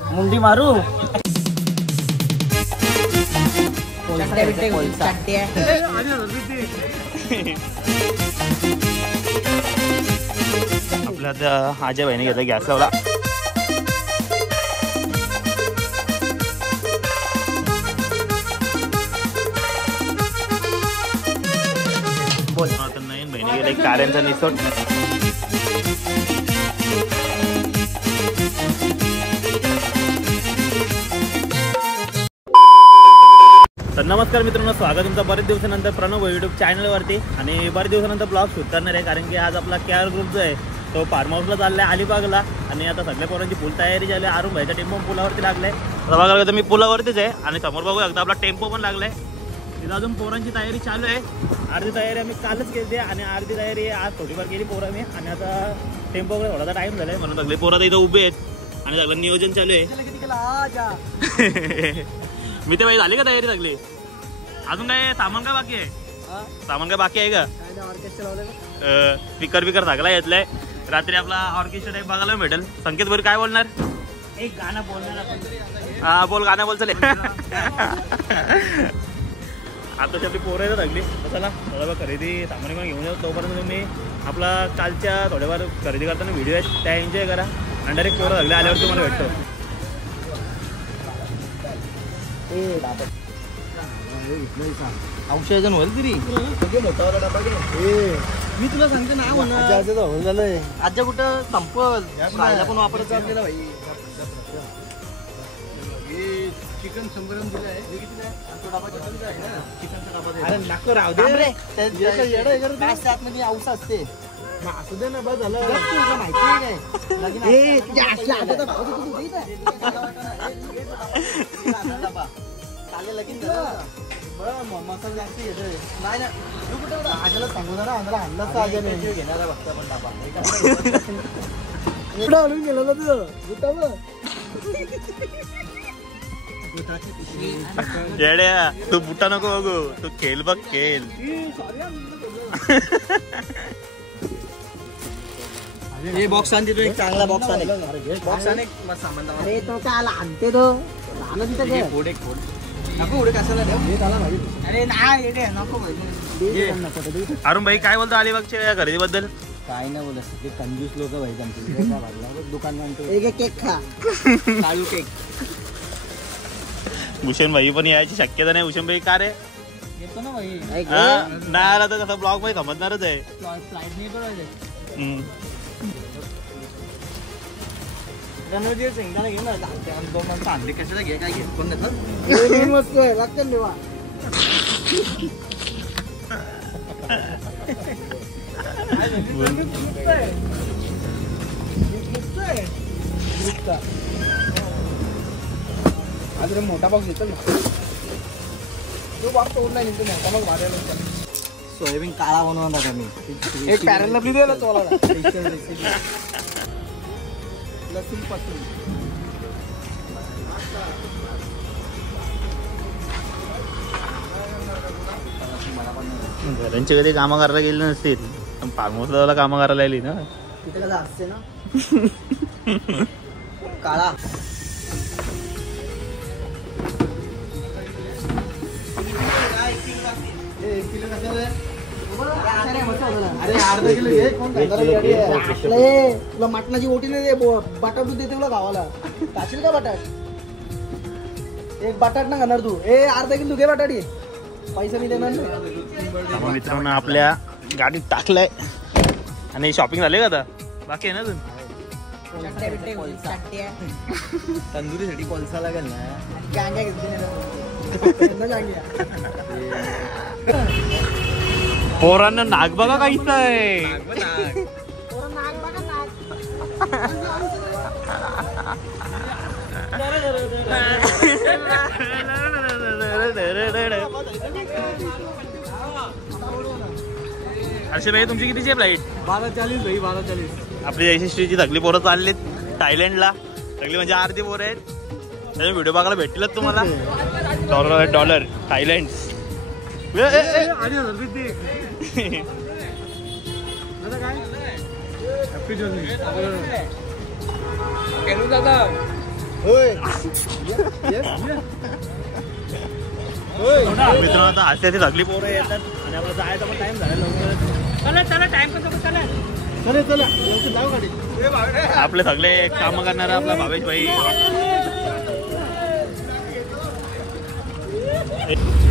मुंडी मारू. आपल्या आता आज्या बहिणी घेतला गॅस लावला. बोल नाही बहिणी गेले कार्यांचा निसट. तर नमस्कार मित्रांनो, स्वागत तुमचं बरेच दिवसानंतर प्रणव यूट्यूब चॅनलवरती. आणि बरेच दिवसानंतर ब्लॉग शूट करणार आहे, कारण की आज आपला केआर ग्रुप जो आहे तो फार्म हाऊसला चालला आहे अलिबागला. आणि आता सगळ्या पोरांची फुल तयारी झाली. अरुण भाईचा टेम्पो पुलावरती लागलाय. बघा तर मी पुलावरतीच आहे आणि समोर बघू एकदा आपला टेम्पो पण लागलाय. तिथं अजून पोरांची तयारी चालू आहे. अर्धी तयारी आम्ही कालच केली आणि अर्धी तयारी आज थोडीफार केली पोरं मी. आणि आता टेम्पो वगैरे थोडासा टाइम झालाय म्हणून सगळे पोरं इथं उभे आहेत आणि सगळं नियोजन चालू आहे. मी ते बाई झाली का तयारी सगळी? अजून काय सामान काय बाकी आहे? सामान काय बाकी आहे का? स्पीकर बिकर सगळा घेतलाय. रात्री आपला ऑर्केस्ट्रा टाईप बघायला भेटेल. संकेत भर काय बोलणार? एक गाणं बोलणार. हा बोल, गाणं बोल चले. आता आपली पोरं आहे लागली. चला थोडा खरेदी सामान पण घेऊन जाऊ. तोपर्यंत तुम्ही आपला कालच्या थोड्याफार खरेदी करताना व्हिडिओ आहेत त्या एन्जॉय करा. आणि डायरेक्ट पोरं लागले आल्यावर तुम्हाला भेटतो. औषध होईल तरी मी तुला सांगते ना होऊन झालंय. आजच्या कुठं संपल खायला पण वापरायचं आपल्याला भाई. चिकन 100 ग्राम दिलं आहे. अरे नको राहू दे रे. आतमध्ये औष असते. असू दे ना, बस झालं. माहिती आहे काय लगीन मसाला जास्त घेतोय. नाही ना तू कुठे आजाला सांगू ना आणलं घेणारा बघता पण डाबा हलून गेलं ना तुझं येड्या. तू बुटा नको बघू, तू खेळ बघ खेळ. हे बॉक्स आणते तू, एक चांगला बॉक्स आणे. बॉक्स आणे सामान. अरे तो काय आणते तो आणा तिथं घे. फोड नको उडे कशाला देऊ? अरे नाही नको. अरुण भाई काय बोलतो अलिबागच्या खरेदीबद्दल? काय नाही बोलत, ते कंजूस लोक भाई दुकान म्हणतो एक केक खा. काजू केक. भूषण भाई पण यायची शक्यता नाही. भूषण भाई का रे येतो ना भाई? नाही आला तर कसं ब्लॉग भाई समजणारच आहे. फ्लाईट नाही करायचं. शेंगदाणा घेऊन दोन माणसं आणली कशाला घे काय घे कोण मस्त आहे लागतं देवा. आज मोठा बॉक्स येतो ना तो बॉक्स तोडला नाही. तो मोठा बॉक्स मारायला सोयाबीन काळा बनवून टाका मी. एक पॅरेल लपली दिला चोला लसूण पासून. घरांची कधी कामं करायला गेली नसतील, फार्म हाऊसला कामं करायला गेली ना. तिथे कसं असते ना काळा. अरे अर्धा किलो घे. तुला मटणाची ओटी नाही दे, बटाट देते तुला गावाला. टाशील का बटाट? एक बटाट ना खाणार तू. अर्धा किलो घे बटाटी. पैसा मी देणार नाही. मित्रांनो आपल्या गाडीत टाकलाय आणि शॉपिंग झाली का आता? बाकी आहे ना अजून? तंदुरीसाठी कोळसा लागेल ना. पोरांना नाग बघा काहीच आहे. असे भाई तुमची कितीची फ्लाईट? 12:40 भाई. 12:40. आपली यशस्वीची सगळी पोरं चाललीत थायलंडला. सगळी म्हणजे अर्धी पोरं आहेत. त्याचे व्हिडिओ बघायला भेटतीलच तुम्हाला. $. थायलंड. मित्रांनो आता हास्याची सगळी पोरं येतात आणि आपला जायचा पण टाइम झाला लवकर. चला चला टाइम कसं चला आपले सगळे काम करणारे आपला भावेश भाई.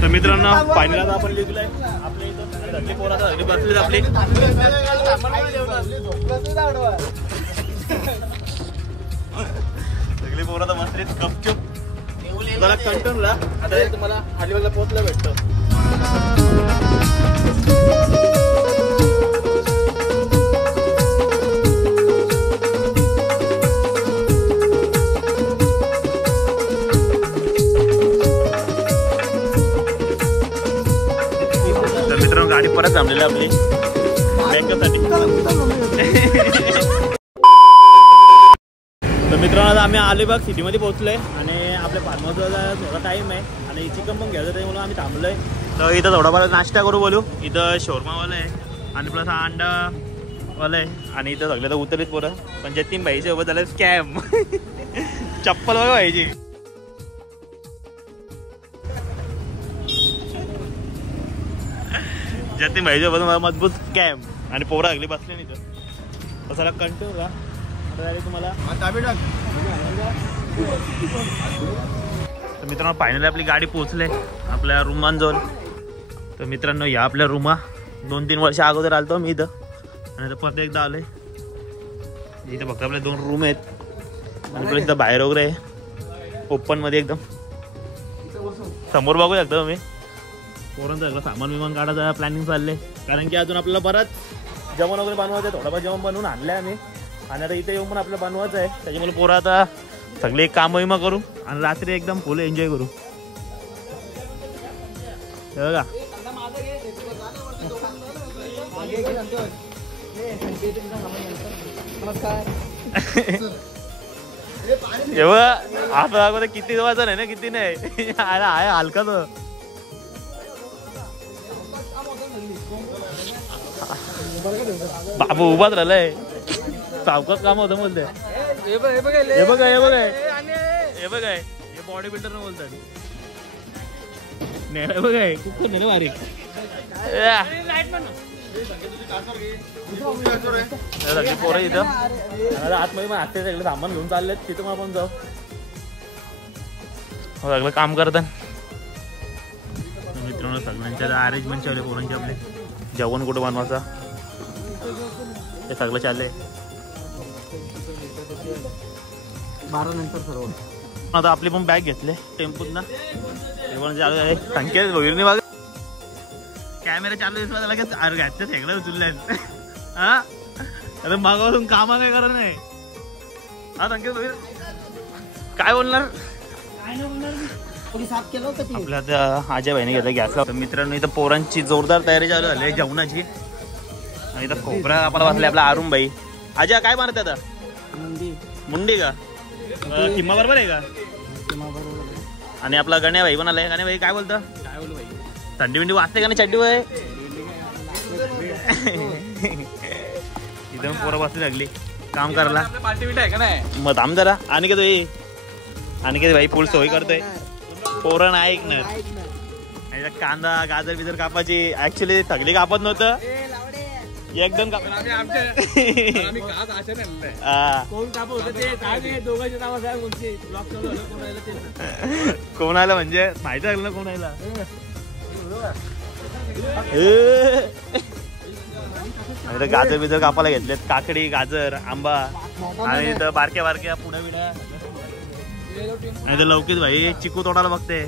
तर मित्रांनो फायनल आता आपण लिहिलंय आपल्या इथं सगळी पोरं आता सगळी बसलीत आपली. सगळी पोरं आता बसलीत गपचूप. जरा कंट्रोलला आता तुम्हाला अलिबागला पोहोचलं भेटतं. तर मित्रांनो गाडी परत थांबलेली आपली बँकेसाठी. तर मित्रांनो आता आम्ही अलिबाग सिटीमध्ये पोहोचलोय आणि आपल्या फार्म हाऊसला थोडा टाईम आहे आणि चिकन पण घ्यायचं आहे म्हणून आम्ही थांबलोय. तर इथं थोडाफार नाश्ता करू बोलू. इथं शोरमावाला आहे आणि प्लस अंडावाला आहे आणि इथं सगळे तर उतरलीत पोरं. पण जतीन भाईच्या सोबत झालं स्कॅम. चप्पल बघा पाहिजे. जतीन भाईच्या सोबत मजबूत स्कॅम आणि पोरं सगळी बसले नाही तर तसाला कंटिन्यू का तुम्हाला. तर मित्रांनो फायनली आपली गाडी पोहोचले आपल्या रूमांजवळ. तर मित्रांनो या आपल्या रूमा 2-3 वर्ष अगोदर आलतो मी इथं आणि आता परत एकदा आलोय. इथं फक्त आपल्या 2 रूम आहेत आणि इथं बाहेर वगैरे आहे ओपन मध्ये एकदम. समोर बघू शकता तुम्ही पोरांचं सगळं सामान विमान काढायचं प्लॅनिंग चाललंय कारण की अजून आपल्याला बरंच जेवण वगैरे बनवायचं आहे. थोडंफार जेवण बनवून आणलंय आम्ही आणि आता इथे येऊन पण आपल्याला बनवायचं आहे. त्याच्यामुळे पोरं आता सगळे काम विमा करू आणि रात्री एकदम फुल एन्जॉय करू. बघा एवढं आता अगोदर किती वाजता नाही ना किती नाही आहे हलका तो. बाबू उभाच राहिलाय सावकाच काम होतं बोलते. हे बघ हे बॉडी बिल्डर न बोलतात नाही बघाय खूप नाही बारीक. पोरं इथं आतमध्ये मग आजचे सगळे सामान घेऊन चाललेत तिथं मग आपण जाऊ सगळं काम करतात. मित्रांनो सगळ्यांच्या अरेंजमेंट चालू पोरांचे आपले जेवण कुठं बनवायचा हे सगळं चाललंय. 12 नंतर सर्व आता आपली पण बॅग घेतले टेम्पोत ना जेवण चालू आहे. संकेत भोईरनी बघा कॅमेरा चालू दिसला लगेच घ्यायचं सगळं उचलल्यात. हा अरे मागावरून कामा काय करा नाही. हा संकेत भोईर काय बोलणार आपल्या त्या आजा भाईने घेतला गॅसला. मित्रांनो इथं पोरांची जोरदार तयारी चालू झाली आहे जेवणाची आणि इथं खोबरा आपल्याला बसले आपला अरुण भाई. आजा काय मारत आता मुंडी का किम्मा बरोबर आहे का आणि आपला गण्या भाई पण आलाय. गण्या भाई काय बोलतं काय बोलू भाई थंडी बिंडी वाजते का नाही चड्डी भाई. इथं पोरं बसली लागली काम करायला मग थांब जरा. आणि काय भाई फुल सोय करतोय पोरं नाही ऐकणार. कांदा गाजर बिजर कापायची ऍक्च्युली सगळी कापत नव्हतं एकदम कोणाला म्हणजे माहिती लागलं ना कोणाला. गाजर बिजर कापायला घेतलेत काकडी गाजर आंबा आणि इथं बारक्या बारक्या पुड्या बिड्या आणि लवकीच भाई चिकू तोडायला बघते.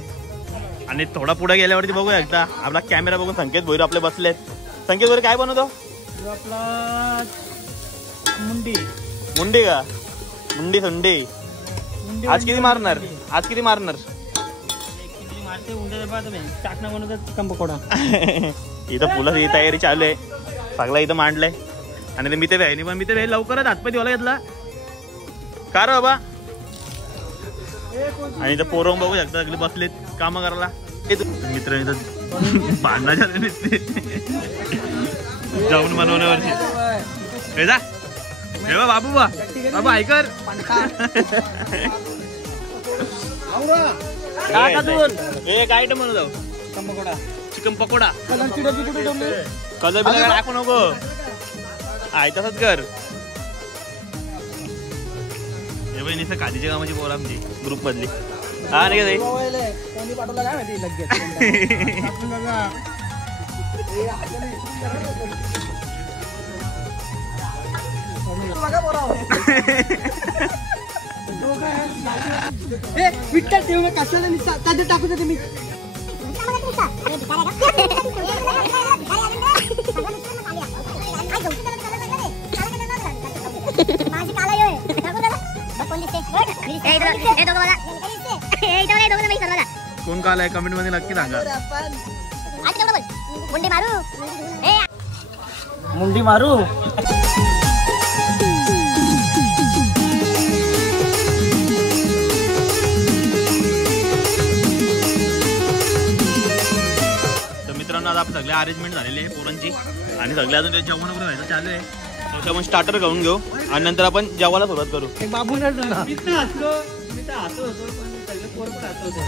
आणि थोडा पुढे गेल्यावरती बघूया एकदा आपला कॅमेरा बघून संकेत भोईर आपले बसलेत. संकेत भोईर काय बनवतो आपला मुंडी मुंडी का मुंडी संडी. आज किती मारणार मारते टाकणं बनवतात चिकन पकोडा. इथं फुलाची तयारी चालू आहे सगळा इथं मांडलंय आणि ते मिते भाईनी पण मिते भाई लवकरच हातपाय धुवायला घेतला का रे बाबा. आणि इथं पोरं बघू शकता सगळे बसलेत काम करायला. मित्र इथं भांडणा झाले नसते जाऊन बनवण्यावरची बाबू बाबा ऐकर एक आयटम म्हणून जाऊ चिकन पकोडा कलर बिलर टाकू नको आहे तसंच कर. हे बघ निसं कादीच्या कामाची पोर आमची ग्रुप मधली. हा नाही का विठ्ठल ठेव कशाला ताजे टाकू दे मी. कोण काल आहे कमेंट मध्ये नक्की सांगा. मुंडी मारू. मित्रांनो आता आपले सगळे अरेंजमेंट झालेले आहे पोरांची आणि सगळे अजून जेवण वगैरे व्हायचं चालू आहे. त्याच्या आपण स्टार्टर खाऊन घेऊ आणि नंतर आपण जेवायला सुरुवात करू. बाबू मी तर हसलो पण सगळे पोर पण हसवतो.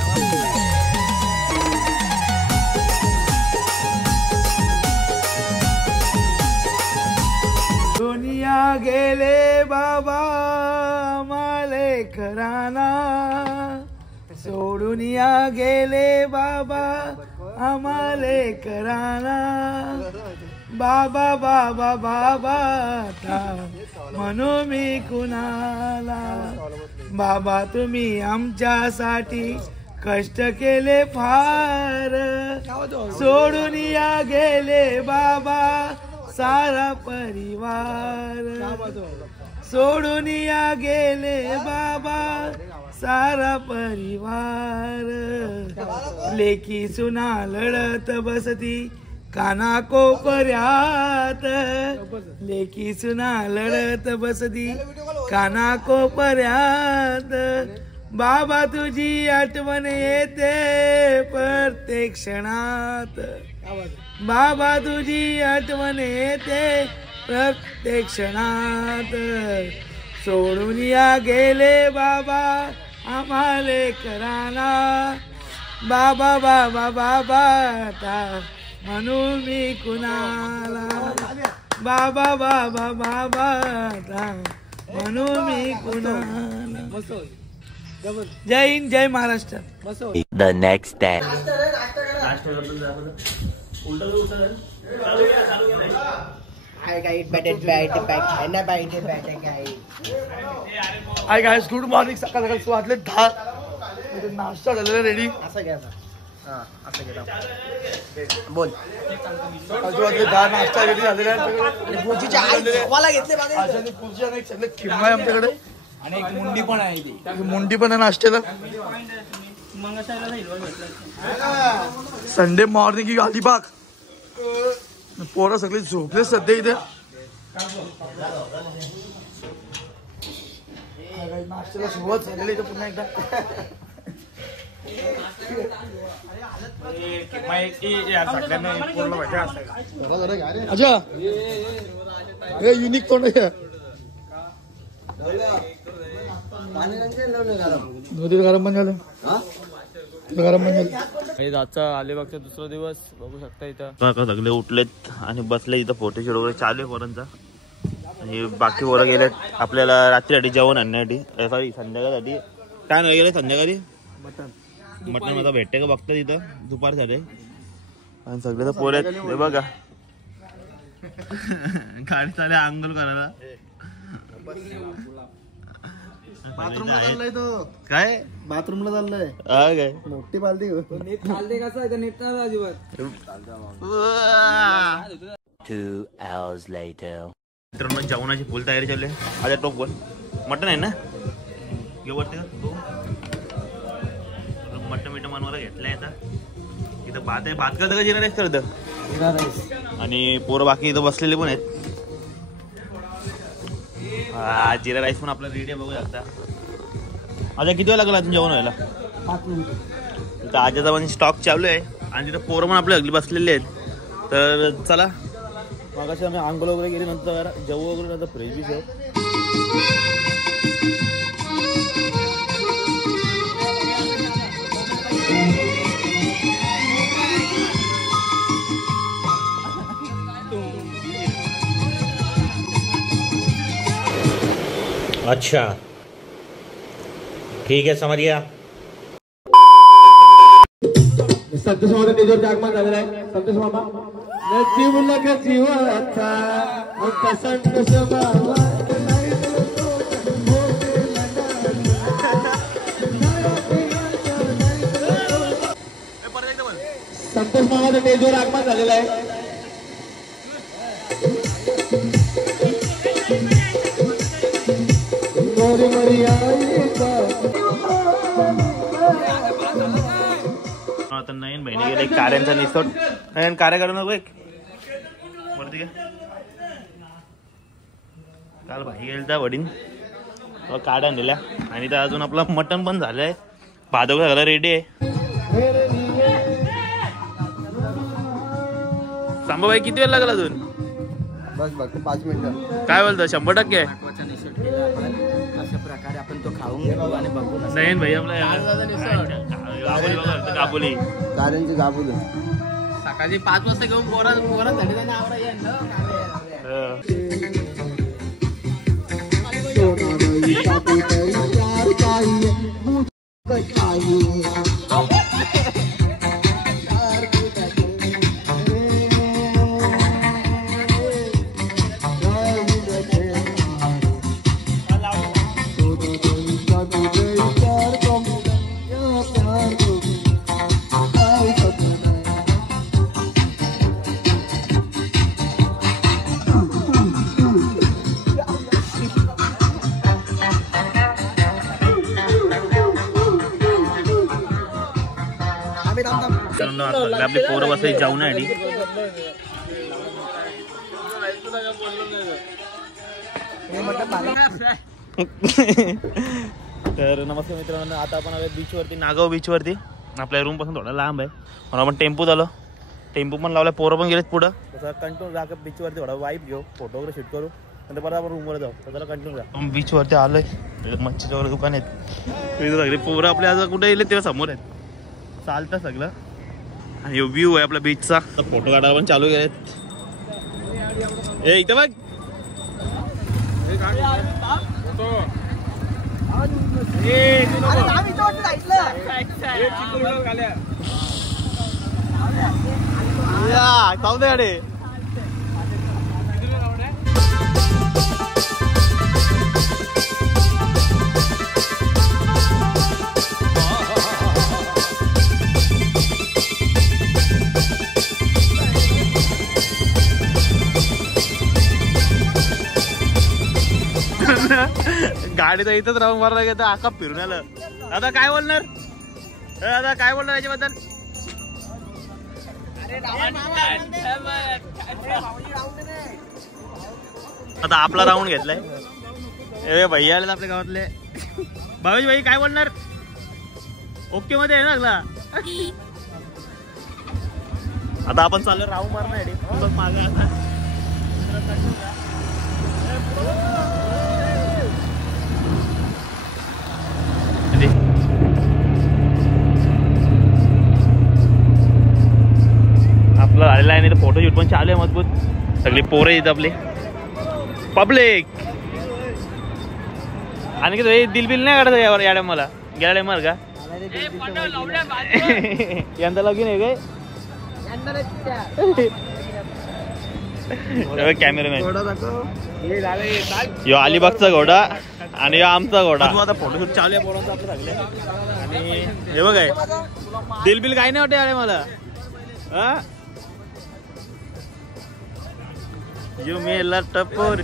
दुनिया गेले बाबा माले कराना सोडून या गेले बाबा आम्हाले कराना. बाबा बाबा बाबा म्हणू मी कुणाला. बाबा तुम्ही आमच्यासाठी कष्ट केले फार सोडून या गेले बाबा सारा परिवार. सोडून या गेले बाबा सारा परिवार. लेकी सुना लढत बसती काना कोपऱ्यात. लेकी सुना लढत बसती काना कोपऱ्यात. बाबा तुझी आठवण येते प्रत्येक क्षणात. बाबा तुझी आठवण येते प्रत्येक क्षणात. सोडून या गेले बाबा आम्हाले कराना. बाबा बाबा बाबा म्हणू मी कुणाला. बाबा बाबा बाबा म्हणू मी कुणाला. Jai Hind Jai Maharashtra. The next day. Hi guys good morning. सकाळ सकाळी वाजले 10. नाश्ता झालेला रेडी. असं घ्या बोल. वाजले 10 नाश्ता रेडी झालेला आहे. सगळे किंवा आहे आमच्याकडे आणि एक मुंडी पण आहे. मुंडी पण आहे नाश्त्याला. संडे मॉर्निंग की अलिबाग. पोरं सगळे झोपले सध्या इथे. नाश्त्याला सुरुवात झालेली इथे पुन्हा एकदा. अच्छा हे युनिक तोंड आहे. गरम पण झालं. गरम पण झालं. आजचा अलिबागचा दुसरा दिवस बघू शकता इथं सगळे उठलेत आणि बसले इथं फोटोशूट वगैरे चालू आहे पोरांचा. आणि बाकी पोरं गेलेत आपल्याला रात्रीसाठी जेवण आणण्यासाठी. सॉरी संध्याकाळसाठी. काय नाही गेले संध्याकाळी मटण आता भेटते का बघतात इथं दुपार झाले. आणि सगळे तर पोर आहेत हे बघा. गाडी चालू आंघोळ करायला. बाथरूमला चाललाय तो. काय बाथरूमला चाललाय. हा काय मोठी पालती. नीट चालते कसं नीट नाही अजिबात. 2 hours later. मित्रांनो जेवणाची फुल तयारी चालली आहे. आता टोप बोल मटण आहे ना घेऊ वाटतं का. मटण मिठं मनवायला घेतलंय आता. इथं भात आहे. भात करतं का जिरा राईस करतं. आणि पोरं बाकी इथं बसलेले पण आहेत. हा जिरा राईस पण आपला रेडी आहे बघू शकता. आता किती वेळ लागला अजून जेवण व्हायला. 5 मिनिटं. इथं आजाचा पण स्टॉक चालू आहे आणि तिथं पोरं पण आपले अगली बसलेले आहेत. तर चला मग अशी आम्ही आंघोळ वगैरे गेली नंतर जेवू वगैरे नंतर फ्रेश बी आहे. अच्छा ठीक आहे, समज गया. संतोष मामा त्याच्यावर आगमन झालेला आहे. संतोष मामा जीवला का जीवाचा मोठा संतोष मामा संतोष मामाचं स्टेजवर आगमन झालेलं आहे. आता नयन बहिणी गेले कार्यांचा निसोड. नयन कार्य करू नको एक वरती घे. काल भाई गेल त्या वडीन काढ्या आणलेल्या आणि त्या अजून आपलं मटण पण झालंय. भादव सगळं रेडी आहे. सांबाबाई किती वेळ लागला अजून? बस बघ 5 मिनिटं. काय बोलतो 100%? अशा प्रकारे आपण तो खाऊन घेऊ आणि बघू. नयन भाई आपला गाबोली कारणची गाबूल सकाळी 5 वाजता घेऊन पोरात झाली त्यांना आवडा येईल ना. आपली पोरं बसायची जाऊ ना. तर नमस्कार मित्रांनो, आता आपण आलो बीचवरती, नागाव बीचवरती. आपल्या रूम पासून थोडा लांब आहे म्हणून आपण टेम्पो झालो. टेम्पो पण लावला, पोरं पण गेलेत पुढं. तसं कंटिन्यू राहा बीचवरती, थोडा वाईफ घेऊ, फोटो वगैरे शूट करू, नंतर परत आपण रूमवर जाऊ. तर त्याला कंटिन्यू राहा. बीचवरती आलोय, मच्छीच्या वगैरे दुकान आहेत सगळे. पोरं आपल्या आज कुठे येले तेव्हा समोर आहेत, चालतं सगळं. आणि व्ह्यू आहे आपल्या बीचचा. फोटो काढायला पण चालू केलेत. ए इथं बघ, खाऊ दे अडे. गाडी तर इथंच राहून मारला गेला, आका फिरून आलं. आता काय बोलणार, आता काय बोलणार याच्याबद्दल? आता आपला राऊंड घेतलाय. भैया आले आपल्या गावातले. भावेश भाई काय बोलणार? ओके मध्ये आहे ना लागला. आता आपण चाललो राऊंड मारणार मागे. आपलं झालेलं आहे. फोटो शूट पण चालू आहे मजबूत. सगळी पोरं येत आपली पब्लिक. आणि की दिलबिल नाही काढत यावर या टायमाला. गेल्या टायमाला का यंदा लगीन आहे काय? कॅमेरामॅन यो अलिबागचा घोडा आणि यो आमचा घोडा. आता फोटोशूट चालू आहे पोरांचा आपलं सगळे. आणि हे बघ आहे दिलबिल काय नाही वाटते यार मला. यो मेला टपोर.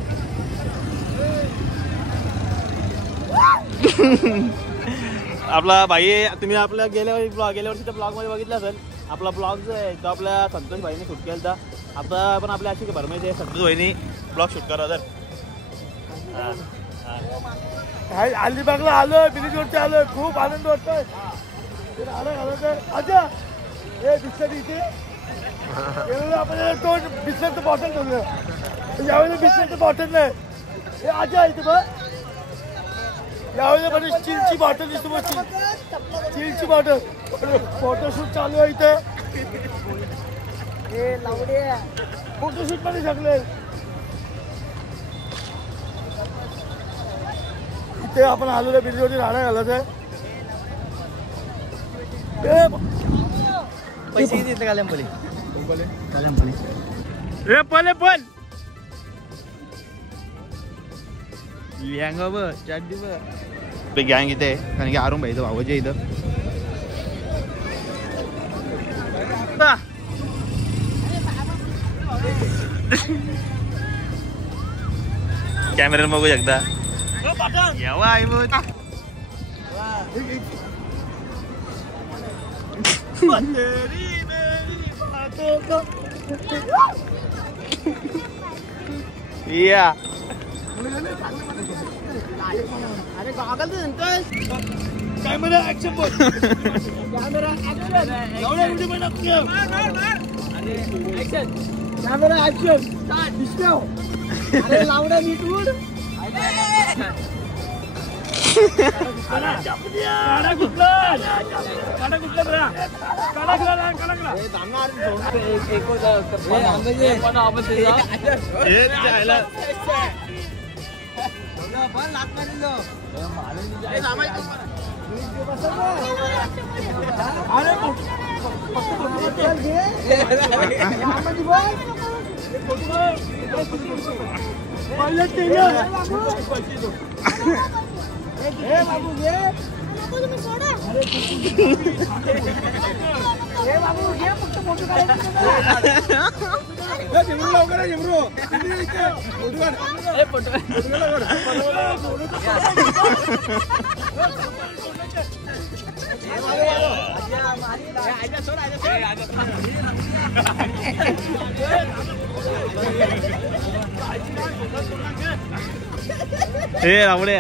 आपला भाई तुम्ही आपल्या गेल्या वर्षीच्या ब्लॉग मध्ये बघितला असेल. आपला ब्लॉग जो आहे तो आपल्या संतोष भाईने शूट केला. आता पण आपल्या अशी भरमाईची संतोष भाईने ब्लॉग शूट करा. तर अलिबागला आलो, ब्रिजवरती आलोय, खूप आनंद वाटतोय. अच्छा हे बिस्लरी इथे आपण दोन बिस्लरचं बॉटल ठेवलं. यावेळेला बिस्लरचं बॉटल नाही. हे आजा इथे बघ, यावेळेला म्हणजे स्टीलची बॉटल दिसतो बघ, स्टीलची बॉटल. फोटोशूट चालू आहे इथे. फोटोशूट मध्ये सगळे इथे आपण आलेलो ब्रिजवरती राहणं घालायचं आहे. पैसे किती येते कालंपली पले पण गँग इथे आहे कारण की आरुण भाईचं भावाचे इथं कॅमेरा बघू शकता यावा आहे या अरे गॉगल कॅमेरा ऍक्शन बोल. कॅमेरा ऍक्शन अरे लावडा नीट उड हे रावडे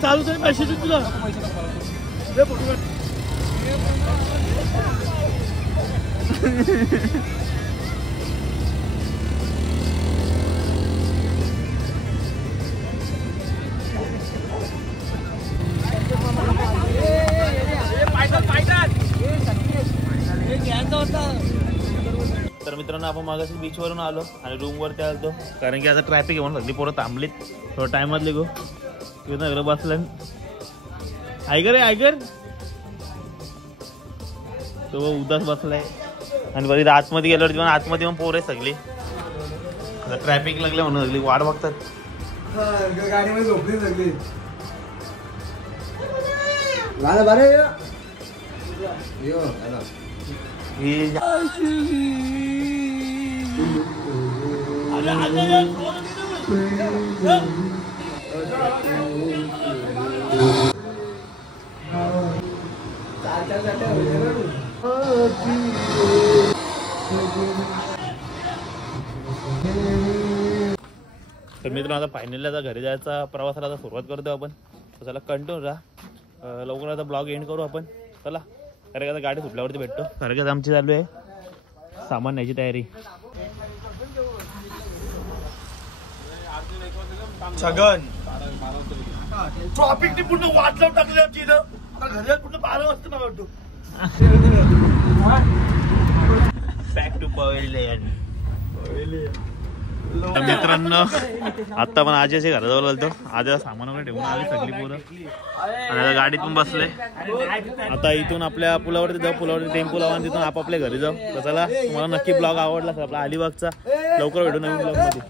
चालू तरी मेसेज तुला तर मित्रांनो आपण मागाशी बीच वरून आलो आणि रूम वरती आलो कारण की आता ट्रॅफिक आहे म्हणून सगळी पोरं थांबलीत थोडं टाइमातले गो सगळं बसलं ऐकर आहे ऐकर तो उदास बसलाय आणि बरी आतमध्ये गेल्यावरती पण आतमध्ये पण पोर आहे सगळी आता ट्रॅफिक लागले म्हणून सगळी वाट बघतात गाडीमध्ये झोपली सगळी. तर मित्रांनो आता फायनली आता घरी जायचा प्रवासाला आता सुरुवात करतो आपण तर चला कंटिन्यू राहा लवकर आता ब्लॉग एंड करू आपण चला कारण आता गाडी सुटल्यावरती भेटतो कारण की आमची चालू आहे सामान न्यायची तयारी छगन ट्रॉफिकनी पूर्ण वाट लावून टाकली आमची इथं आता घरी पूर्ण 12 वाजता मला वाटतो बॅक टू पवेलियन. मित्रांनो आता पण आजीच्या घराजवळ आलतो आजीला सामान वगैरे ठेवून आली सगळी पोरं आणि आता गाडीत पण बसले आता इथून आपल्या पुलावरती जाऊ पुलावरती टेम्पो लावू आणि तिथून आपापल्या घरी जाऊ तर चला तुम्हाला नक्की ब्लॉग आवडला आपला अलिबागचा लवकर भेटू नवीन ब्लॉग मध्ये.